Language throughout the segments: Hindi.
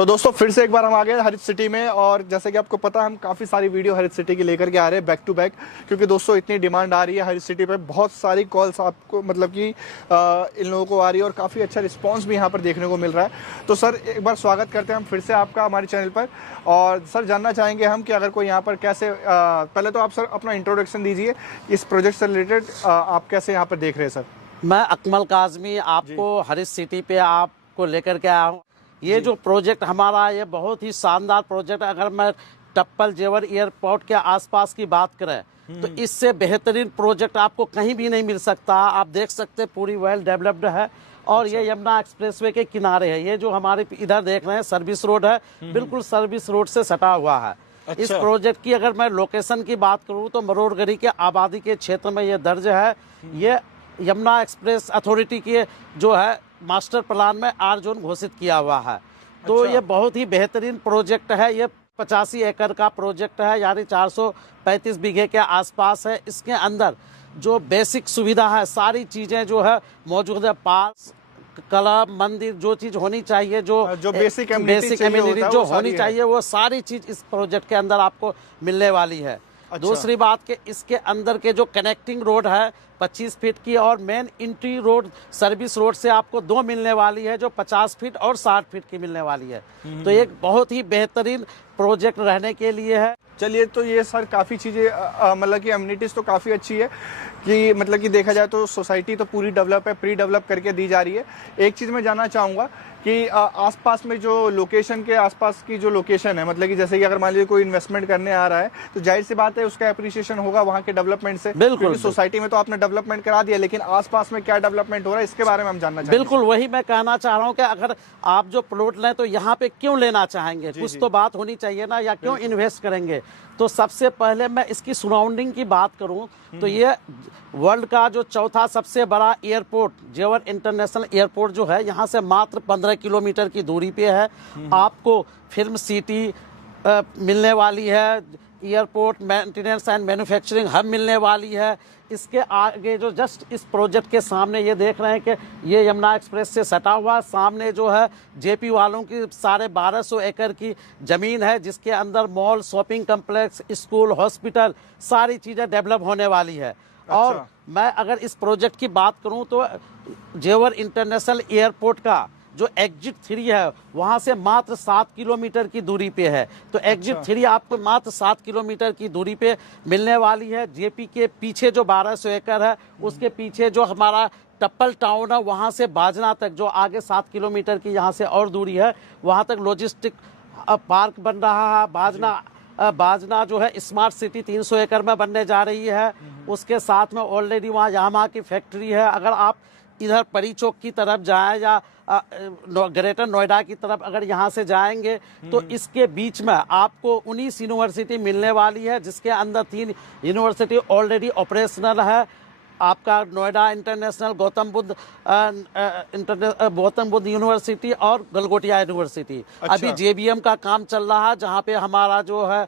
तो दोस्तों फिर से एक बार हम आ गए हेरिटेज सिटी में, और जैसे कि आपको पता है हम काफ़ी सारी वीडियो हेरिटेज सिटी की लेकर के आ रहे हैं बैक टू बैक, क्योंकि दोस्तों इतनी डिमांड आ रही है हेरिटेज सिटी पे। बहुत सारी कॉल्स आपको मतलब कि इन लोगों को आ रही है और काफ़ी अच्छा रिस्पांस भी यहाँ पर देखने को मिल रहा है। तो सर एक बार स्वागत करते हैं हम फिर से आपका हमारे चैनल पर। और सर जानना चाहेंगे हम कि अगर कोई यहाँ पर कैसे पहले तो आप सर अपना इंट्रोडक्शन दीजिए, इस प्रोजेक्ट से रिलेटेड आप कैसे यहाँ पर देख रहे हैं सर। मैं अकमल काज़मी आपको हेरिटेज सिटी पे आपको लेकर के आया हूँ। ये जो प्रोजेक्ट हमारा ये बहुत ही शानदार प्रोजेक्ट, अगर मैं टप्पल जेवर एयरपोर्ट के आसपास की बात करें तो इससे बेहतरीन प्रोजेक्ट आपको कहीं भी नहीं मिल सकता। आप देख सकते हैं पूरी वेल डेवलप्ड है और ये यमुना एक्सप्रेसवे के किनारे है। ये जो हमारे इधर देख रहे हैं सर्विस रोड है, बिल्कुल सर्विस रोड से सटा हुआ है। अच्छा। इस प्रोजेक्ट की अगर मैं लोकेशन की बात करूँ तो मरोड़गढ़ी के आबादी के क्षेत्र में ये दर्ज है। ये यमुना एक्सप्रेस अथॉरिटी के जो है मास्टर प्लान में आर जोन घोषित किया हुआ है। तो अच्छा। ये बहुत ही बेहतरीन प्रोजेक्ट है। ये 85 एकड़ का प्रोजेक्ट है, यानी 435 बीघे के आसपास है। इसके अंदर जो बेसिक सुविधा है सारी चीज़ें जो है मौजूद है। पास क्लब मंदिर जो चीज़ होनी चाहिए, जो बेसिक एमिनिटी जो होनी चाहिए वो सारी चीज़ इस प्रोजेक्ट के अंदर आपको मिलने वाली है। अच्छा। दूसरी बात कि इसके अंदर के जो कनेक्टिंग रोड है 25 फीट की, और main entry road service road से आपको 2 मिलने वाली है जो 50 फीट और 60 फीट की मिलने वाली है। तो एक बहुत ही बेहतरीन प्रोजेक्ट रहने के लिए है। चलिए, तो ये सर काफ़ी चीज़ें मतलब कि अम्यूनिटीज़ तो काफ़ी अच्छी है कि मतलब कि देखा जाए तो सोसाइटी तो पूरी डेवलप है, प्री डेवलप करके दी जा रही है। एक चीज़ मैं जानना चाहूँगा कि आसपास में जो लोकेशन के आसपास की जो लोकेशन है, मतलब कि जैसे कि अगर मान लीजिए कोई इन्वेस्टमेंट करने आ रहा है तो जाहिर सी बात है उसका अप्रिसिएशन होगा वहाँ के डेवलपमेंट से। बिल्कुल। सोसाइटी में तो आपने डेवलपमेंट करा दिया, लेकिन आसपास में क्या डेवलपमेंट हो रहा है इसके बारे में हम जानना चाहेंगे। बिल्कुल, वही मैं कहना चाह रहा हूँ कि अगर आप जो प्लॉट लें तो यहाँ पे क्यों लेना चाहेंगे, कुछ तो बात होनी चाहिए ना, या क्यों इन्वेस्ट करेंगे। तो सबसे पहले मैं इसकी सराउंडिंग की बात करूं तो ये वर्ल्ड का जो चौथा सबसे बड़ा एयरपोर्ट जेवर इंटरनेशनल एयरपोर्ट जो है, यहाँ से मात्र 15 किलोमीटर की दूरी पे है। आपको फिल्म सिटी मिलने वाली है, airport maintenance and manufacturing hub मिलने वाली है। इसके आगे जो जस्ट इस प्रोजेक्ट के सामने ये देख रहे हैं कि ये यमुना एक्सप्रेस से सटा हुआ सामने जो है जेपी वालों की 1250 एकड़ की ज़मीन है, जिसके अंदर mall, shopping complex, school, hospital सारी चीज़ें डेवलप होने वाली है। अच्छा। और मैं अगर इस प्रोजेक्ट की बात करूं तो जेवर इंटरनेशनल एयरपोर्ट का जो एग्जिट 3 है वहाँ से मात्र 7 किलोमीटर की दूरी पे है। तो एग्जिट 3 आपको मात्र 7 किलोमीटर की दूरी पे मिलने वाली है। जेपी के पीछे जो 1200 एकड़ है उसके पीछे जो हमारा टप्पल टाउन है वहाँ से बाजना तक जो आगे 7 किलोमीटर की यहाँ से और दूरी है, वहाँ तक लॉजिस्टिक पार्क बन रहा है। बाजना जो है स्मार्ट सिटी 300 एकड़ में बनने जा रही है। उसके साथ में ऑलरेडी वहाँ यामाहा की फैक्ट्री है। अगर आप इधर परी चौक की तरफ जाएं या ग्रेटर नोएडा की तरफ अगर यहाँ से जाएंगे तो इसके बीच में आपको 19 यूनिवर्सिटी मिलने वाली है, जिसके अंदर 3 यूनिवर्सिटी ऑलरेडी ऑपरेशनल है। आपका नोएडा इंटरनेशनल, गौतम बुद्ध यूनिवर्सिटी और गलगोटिया यूनिवर्सिटी। अच्छा। अभी जेबीएम का काम चल रहा है, जहाँ पे हमारा जो है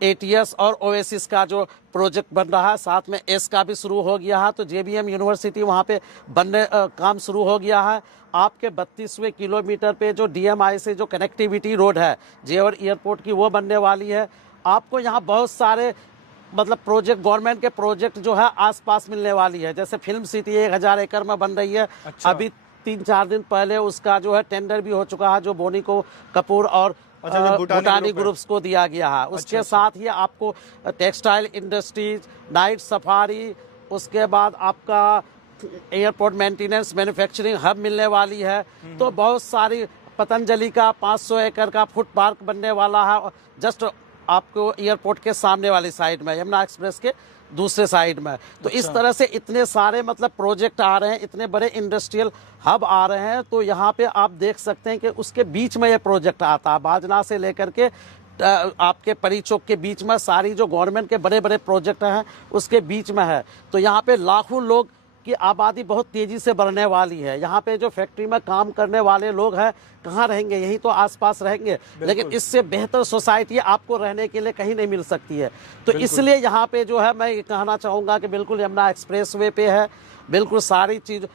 एटीएस और ओएसिस का जो प्रोजेक्ट बन रहा है, साथ में एस का भी शुरू हो गया है। तो जेबीएम यूनिवर्सिटी वहाँ पे बनने काम शुरू हो गया है। आपके 32वें किलोमीटर पे जो डीएमआई से जो कनेक्टिविटी रोड है जेवर एयरपोर्ट की, वो बनने वाली है। आपको यहाँ बहुत सारे मतलब प्रोजेक्ट, गवर्नमेंट के प्रोजेक्ट जो है आसपास मिलने वाली है। जैसे फिल्म सिटी 1000 एकड़ में बन रही है। अच्छा। अभी 3-4 दिन पहले उसका जो है टेंडर भी हो चुका है, जो बोनी को कपूर और भूटानी ग्रुप्स को दिया गया है। उसके साथ ही आपको टेक्सटाइल इंडस्ट्रीज, नाइट सफारी, उसके बाद आपका एयरपोर्ट मेंटेनेंस मैन्युफैक्चरिंग हब मिलने वाली है। तो बहुत सारी पतंजलि का 500 एकड़ का फूड पार्क बनने वाला है, जस्ट आपको एयरपोर्ट के सामने वाली साइड में, यमुना एक्सप्रेस के दूसरे साइड में। तो इस तरह से इतने सारे मतलब प्रोजेक्ट आ रहे हैं, इतने बड़े इंडस्ट्रियल हब आ रहे हैं। तो यहाँ पे आप देख सकते हैं कि उसके बीच में ये प्रोजेक्ट आता है, बाजना से लेकर के आपके परी चौक के बीच में सारी जो गवर्नमेंट के बड़े बड़े प्रोजेक्ट हैं उसके बीच में है। तो यहाँ पे लाखों लोग की आबादी बहुत तेज़ी से बढ़ने वाली है। यहाँ पे जो फैक्ट्री में काम करने वाले लोग हैं कहाँ रहेंगे, यही तो आसपास रहेंगे, लेकिन इससे बेहतर सोसाइटी आपको रहने के लिए कहीं नहीं मिल सकती है। तो इसलिए यहाँ पे जो है मैं ये कहना चाहूँगा कि बिल्कुल यमुना एक्सप्रेसवे पे है, बिल्कुल सारी चीज़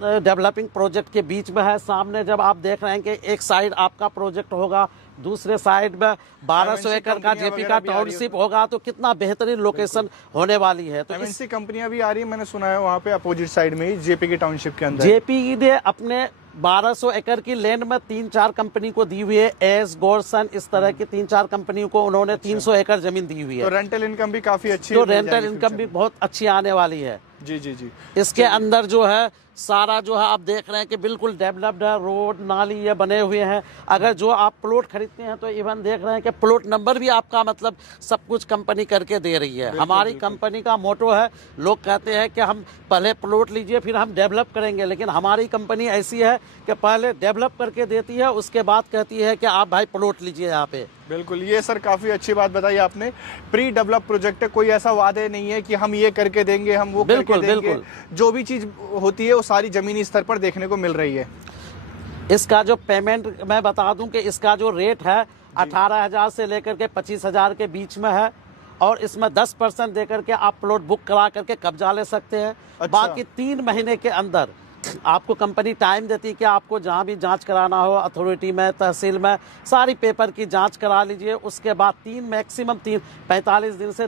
डेवलपिंग प्रोजेक्ट के बीच में है। सामने जब आप देख रहे हैं कि एक साइड आपका प्रोजेक्ट होगा, दूसरे साइड में 1200 एकड़ का जेपी का टाउनशिप होगा, तो कितना बेहतरीन लोकेशन होने वाली है। तो एमएनसी कंपनियां भी आ रही है, मैंने सुना है वहाँ पे अपोजिट साइड में ही जेपी के टाउनशिप के अंदर। जेपी ने अपने 1200 एकड़ की लैंड में 3-4 कंपनी को दी हुई है, एस गोरसन, इस तरह की 3-4 कंपनियों को उन्होंने 300 एकड़ जमीन दी हुई है। तो रेंटल इनकम भी काफी अच्छी, तो रेंटल इनकम भी बहुत अच्छी आने वाली है। जी जी जी। इसके अंदर जो है सारा जो है आप देख रहे हैं कि बिल्कुल डेवलप्ड है, रोड नाली ये बने हुए हैं। अगर जो आप प्लॉट खरीदते हैं तो इवन देख रहे हैं कि प्लॉट नंबर भी आपका मतलब सब कुछ कंपनी करके दे रही है। हमारी कंपनी का मोटो है, लोग कहते हैं कि हम पहले प्लॉट लीजिए फिर हम डेवलप करेंगे, लेकिन हमारी कंपनी ऐसी है कि पहले डेवलप करके देती है, उसके बाद कहती है कि आप भाई प्लॉट लीजिए यहाँ पे। बिल्कुल, ये सर काफी अच्छी बात बताई आपने। प्री डेवलप प्रोजेक्ट है, कोई ऐसा वादे नहीं है कि हम ये करके देंगे, हम वो करके देंगे। जो भी चीज होती है वो सारी जमीनी स्तर पर देखने को मिल रही है। इसका जो पेमेंट मैं बता दूं कि इसका जो रेट है 18,000 से लेकर के 25,000 के बीच में है, और इसमें 10% देकर के आप प्लॉट बुक करा करके कब्जा ले सकते हैं। अच्छा। बाकी 3 महीने के अंदर आपको कंपनी टाइम देती है कि आपको जहां भी जांच कराना हो, अथॉरिटी में, तहसील में, सारी पेपर की जांच करा लीजिए। उसके बाद 45 दिन से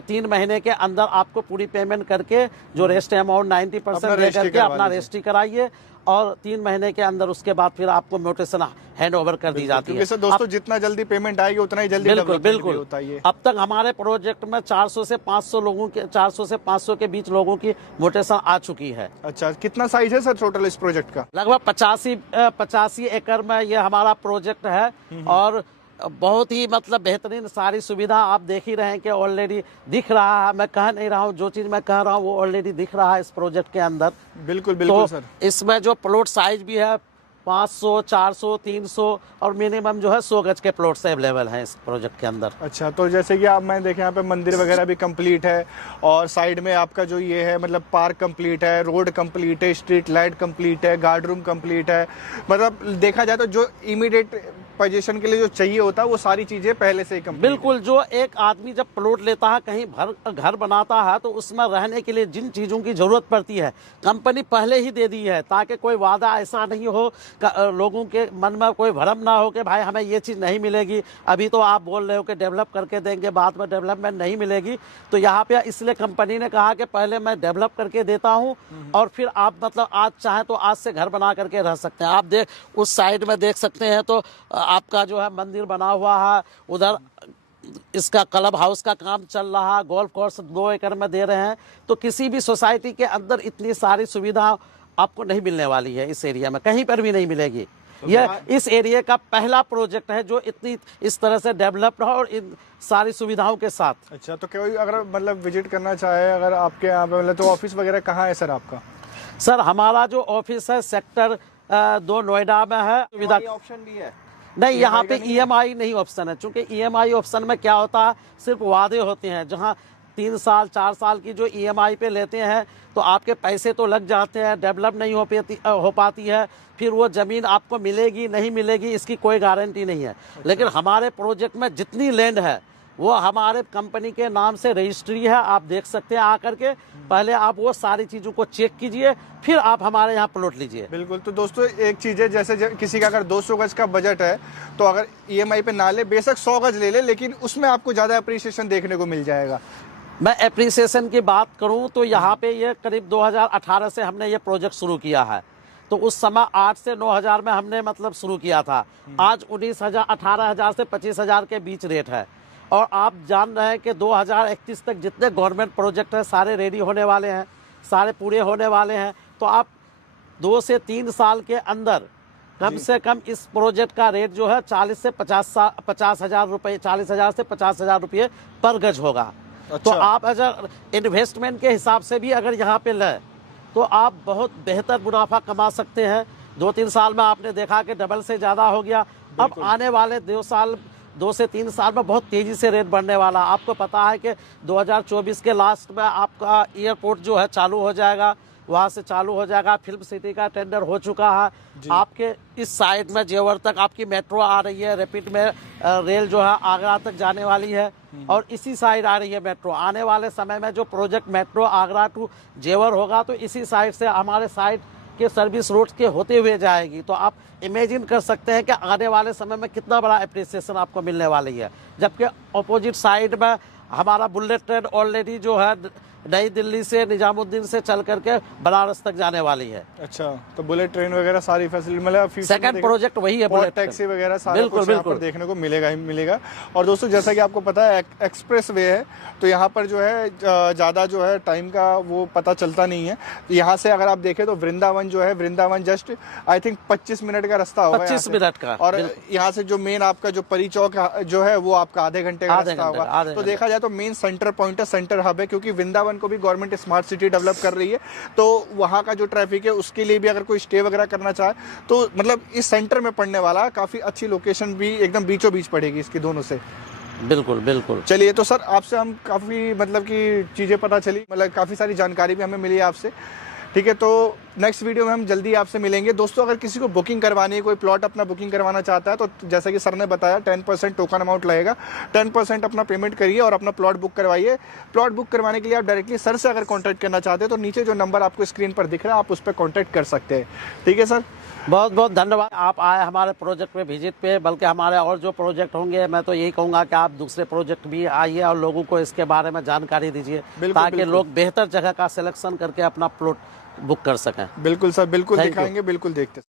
3 महीने के अंदर आपको पूरी पेमेंट करके जो रेस्ट अमाउंट 90% दे करके अपना रजिस्ट्री कराइए, और 3 महीने के अंदर उसके बाद फिर आपको म्यूटेशन हैंड ओवर कर दी जाती है। दोस्तों जितना जल्दी पेमेंट आएगी उतना ही जल्दी बिल्कुल होता है। अब तक हमारे प्रोजेक्ट में 400 से 500 के बीच लोगों की म्यूटेशन आ चुकी है। अच्छा, कितना साइज है सर टोटल इस प्रोजेक्ट का? लगभग 85 एकड़ में ये हमारा प्रोजेक्ट है, और बहुत ही मतलब बेहतरीन सारी सुविधा आप देख ही रहे हैं कि ऑलरेडी दिख रहा है। मैं कह नहीं रहा हूँ, जो चीज मैं कह रहा हूँ वो ऑलरेडी दिख रहा है इस प्रोजेक्ट के अंदर। बिल्कुल बिल्कुल तो सर। इसमें जो प्लॉट साइज भी है 500, 400, 300 और मिनिमम जो है 100 गज के प्लॉट्स अवेलेबल हैं इस प्रोजेक्ट के अंदर। अच्छा, तो जैसे कि आप मैं देखें यहाँ पे मंदिर वगैरह भी कंप्लीट है, और साइड में आपका जो ये है मतलब पार्क कंप्लीट है, रोड कंप्लीट है, स्ट्रीट लाइट कंप्लीट है, गार्ड रूम कंप्लीट है। मतलब देखा जाए तो जो इमीडिएट पोजीशन के लिए जो चाहिए होता है वो सारी चीजें पहले से ही कंप्लीट। बिल्कुल, जो एक आदमी जब प्लॉट लेता है, कहीं घर बनाता है, तो उसमें रहने के लिए जिन चीजों की जरूरत पड़ती है कंपनी पहले ही दे दी है, ताकि कोई वादा ऐसा नहीं हो, लोगों के मन में कोई भ्रम ना हो कि भाई हमें ये चीज नहीं मिलेगी। अभी तो आप बोल रहे हो कि डेवलप करके देंगे, बाद में डेवलपमेंट नहीं मिलेगी। तो यहाँ पे इसलिए कंपनी ने कहा कि पहले मैं डेवलप करके देता हूँ, और फिर आप मतलब आज चाहें तो आज से घर बना करके रह सकते हैं। आप उस साइड में देख सकते हैं तो आपका जो है मंदिर बना हुआ है, उधर इसका क्लब हाउस का काम चल रहा है, गोल्फ कोर्स 2 एकड़ में दे रहे हैं। तो किसी भी सोसाइटी के अंदर इतनी सारी सुविधा आपको नहीं मिलने वाली है, इस एरिया में कहीं पर भी नहीं मिलेगी। यह इस एरिया का पहला प्रोजेक्ट है जो इस तरह से डेवलप्ड है और इन सारी सुविधाओं के साथ। अच्छा, तो कोई अगर मतलब विजिट करना चाहे अगर आपके यहाँ पे मतलब, तो ऑफिस वगैरह कहाँ है सर आपका? सर हमारा जो ऑफिस है सेक्टर 2 नोएडा में है। सुविधा ऑप्शन भी है? नहीं, यहाँ पे EMI नहीं ऑप्शन है, क्योंकि EMI ऑप्शन में क्या होता है, सिर्फ वादे होते हैं। जहाँ 3 साल 4 साल की जो EMI पे लेते हैं तो आपके पैसे तो लग जाते हैं, डेवलप नहीं हो पाती है, फिर वो ज़मीन आपको मिलेगी नहीं मिलेगी इसकी कोई गारंटी नहीं है। अच्छा। लेकिन हमारे प्रोजेक्ट में जितनी लैंड है वो हमारे कंपनी के नाम से रजिस्ट्री है, आप देख सकते हैं आकर के। पहले आप वो सारी चीज़ों को चेक कीजिए, फिर आप हमारे यहाँ प्लॉट लीजिए। बिल्कुल। तो दोस्तों एक चीज़ है, जैसे किसी का अगर 200 गज का बजट है तो अगर EMI पे ना ले, बेशक 100 गज ले ले, लेकिन उसमें आपको ज़्यादा अप्रिसिएशन देखने को मिल जाएगा। मैं एप्रिसिएशन की बात करूं तो यहाँ पे ये करीब 2018 से हमने ये प्रोजेक्ट शुरू किया है। तो उस समय 8 से 9,000 में हमने मतलब शुरू किया था। आज 19,000 18,000 से 25,000 के बीच रेट है। और आप जान रहे हैं कि 2031 तक जितने गवर्नमेंट प्रोजेक्ट हैं सारे रेडी होने वाले हैं, सारे पूरे होने वाले हैं। तो आप 2 से 3 साल के अंदर कम से कम इस प्रोजेक्ट का रेट जो है 40 से 50,000 रुपये, 40,000 से 50,000 रुपये पर गज होगा। अच्छा। तो आप अगर इन्वेस्टमेंट के हिसाब से भी अगर यहाँ पे लें तो आप बहुत बेहतर मुनाफा कमा सकते हैं। 2-3 साल में आपने देखा कि डबल से ज़्यादा हो गया। अब आने वाले 2 से 3 साल में बहुत तेज़ी से रेट बढ़ने वाला। आपको पता है कि 2024 के लास्ट में आपका एयरपोर्ट जो है चालू हो जाएगा, वहाँ से चालू हो जाएगा। फिल्म सिटी का टेंडर हो चुका है। आपके इस साइड में जेवर तक आपकी मेट्रो आ रही है, रैपिड में रेल जो है आगरा तक जाने वाली है, और इसी साइड आ रही है मेट्रो। आने वाले समय में जो प्रोजेक्ट मेट्रो आगरा टू जेवर होगा तो इसी साइड से हमारे साइड आपके सर्विस रोड के होते हुए जाएगी, तो आप इमेजिन कर सकते हैं कि आने वाले समय में कितना बड़ा अप्रिसिएशन आपको मिलने वाली है। जबकि अपोजिट साइड में हमारा बुलेट ट्रेन ऑलरेडी जो है नई दिल्ली से निजामुद्दीन से चल करके बनारस तक जाने वाली है। अच्छा, तो बुलेट ट्रेन वगैरह सारी फैसिलिटी मतलब सेकंड प्रोजेक्ट वही है, बुलेट टैक्सी वगैरह सारा कुछ यहाँ पर देखने को मिलेगा ही मिलेगा। और दोस्तों जैसा कि आपको पता है एक्सप्रेस वे है, तो यहाँ पर जो है ज़्यादा जो है टाइम का वो पता चलता नहीं है। यहाँ से अगर आप देखें तो वृंदावन जो है, Vrindavan just I think 25 minute का रास्ता होगा, 25 मिनट का। और यहाँ से जो मेन आपका जो परी चौक जो है वो आपका आधे घंटे का रास्ता होगा। तो देखा जाए तो मेन सेंटर पॉइंट है, सेंटर हब है, क्योंकि वृंदावन को भी गवर्नमेंट स्मार्ट सिटी डेवलप कर रही है। तो वहाँ का जो ट्रैफिक है उसके लिए भी अगर कोई स्टे वगैरह करना चाहे तो मतलब इस सेंटर में पड़ने वाला काफ़ी अच्छी लोकेशन भी एकदम बीचों बीच पड़ेगी इसकी दोनों से। बिल्कुल बिल्कुल। चलिए, तो सर आपसे हम काफ़ी मतलब की चीज़ें पता चली, मतलब काफ़ी सारी जानकारी भी हमें मिली आपसे। ठीक है, तो नेक्स्ट वीडियो में हम जल्दी आपसे मिलेंगे। दोस्तों अगर किसी को बुकिंग करवानी है, कोई प्लॉट अपना बुकिंग करवाना चाहता है, तो जैसा कि सर ने बताया 10% टोकन अमाउंट लगेगा, 10% अपना पेमेंट करिए और अपना प्लॉट बुक करवाइए। प्लॉट बुक करवाने के लिए आप डायरेक्टली सर से अगर कॉन्टैक्ट करना चाहते हैं तो नीचे जो नंबर आपको स्क्रीन पर दिख रहा है आप उस पर कॉन्टैक्ट कर सकते हैं। ठीक है सर, बहुत बहुत धन्यवाद, आप आए हमारे प्रोजेक्ट पे विजिट पे। बल्कि हमारे और जो प्रोजेक्ट होंगे, मैं तो यही कहूँगा कि आप दूसरे प्रोजेक्ट भी आइए और लोगों को इसके बारे में जानकारी दीजिए, ताकि लोग बेहतर जगह का सिलेक्शन करके अपना प्लॉट बुक कर सकें। बिल्कुल सर, बिल्कुल दिखाएंगे, बिल्कुल देखते हैं।